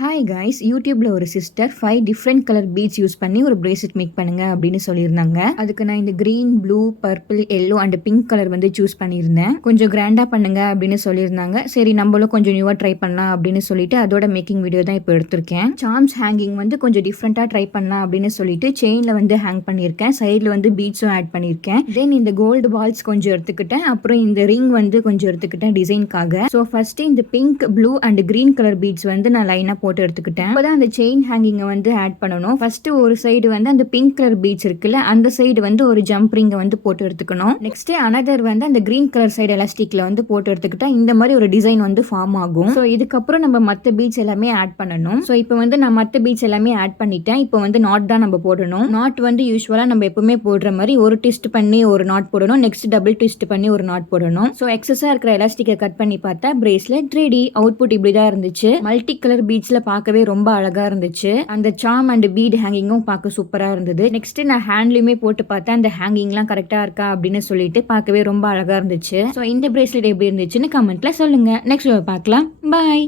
Hi guys, யூடியூப்ல ஒரு sister 5 different colour beads use பண்ணி ஒரு பிரேஸ்லெட் மேக் பண்ணுங்க அப்படின்னு சொல்லியிருந்தாங்க. அதுக்கு நான் இந்த green, blue, purple, yellow and pink colour வந்து சூஸ் பண்ணியிருந்தேன். கொஞ்சம் கிராண்டா பண்ணுங்க அப்படின்னு சொல்லியிருந்தாங்க. சரி, நம்மளும் கொஞ்சம் நியூவா ட்ரை பண்ணலாம் அப்படின்னு சொல்லிட்டு அதோட மேக்கிங் வீடியோ தான் இப்போ எடுத்திருக்கேன். சார்ம்ஸ் ஹேங்கிங் வந்து கொஞ்சம் டிஃப்ரெண்டா ட்ரை பண்ணலாம் அப்படின்னு சொல்லிட்டு செயின்ல வந்து ஹேங் பண்ணியிருக்கேன். சைட்ல வந்து பீட்ஸும் ஆட் பண்ணியிருக்கேன். தென் இந்த கோல்டு பால்ஸ் கொஞ்சம் எடுத்துக்கிட்டேன். அப்புறம் இந்த ரிங் வந்து கொஞ்சம் எடுத்துக்கிட்டேன் டிசைன்காக. ஸோ ஃபர்ஸ்ட் இந்த pink, blue and green colour beads வந்து நான் லைனா போட்டு எடுத்துக்கிட்டேன். இப்போதான் அந்த செயின் ஹேங்கிங்கை வந்து ஆட் பண்ணணும். ஃபர்ஸ்ட் ஒரு சைடு வந்து அந்த பிங்க் கலர் பீட்ஸ் இருக்குல்ல, அந்த சைடு வந்து ஒரு ஜம்ப் ரிங்கை வந்து போட்டு எடுத்துக்கணும். நெக்ஸ்ட் அனதர் வந்து அந்த கிரீன் கலர் சைடு எலாஸ்டிக்ல வந்து போட்டு எடுத்துக்கிட்டா இந்த மாதிரி ஒரு டிசைன் வந்து ஃபார்ம் ஆகும். ஸோ இதுக்கப்புறம் நம்ம மற்ற பீட்ஸ் எல்லாமே ஆட் பண்ணணும். ஸோ இப்போ வந்து நான் மற்ற பீட்ஸ் எல்லாமே ஆட் பண்ணிட்டேன். இப்போ வந்து நாட் தான் நம்ம போடணும். நாட் வந்து யூஸ்வலா நம்ம எப்பவுமே போடுற மாதிரி ஒரு ட்விஸ்ட் பண்ணி ஒரு நாட் போடணும். நெக்ஸ்ட் டபுள் ட்விஸ்ட் பண்ணி ஒரு நாட் போடணும். ஸோ எக்ஸஸா இருக்கிற எலாஸ்டிக்கை கட் பண்ணி பார்த்தா பிரேஸ்லெட் ரெடி. அவுட்புட் இப்படிதான் இருந்துச்சு. மல்டி கலர் பீட்ஸ்ல பார்க்கவே ரொம்ப அழகா இருந்துச்சு. அந்த சாம் அண்ட் பீட் ஹேங்கிங்கும் பார்க்க சூப்பரா இருந்தது. நெக்ஸ்ட் நான் ஹேண்ட்லயுமே போட்டு பார்த்தேன். அந்த ஹேங்கிங்லாம் கரெக்டா இருக்கா அப்படின்னு சொல்லிட்டு பார்க்கவே ரொம்ப அழகா இருந்துச்சு. ஸோ இந்த பிரேஸ்லெட் எப்படி இருந்துச்சுன்னு கமெண்ட்ல சொல்லுங்க. நெக்ஸ்ட் பார்க்கலாம். பாய்.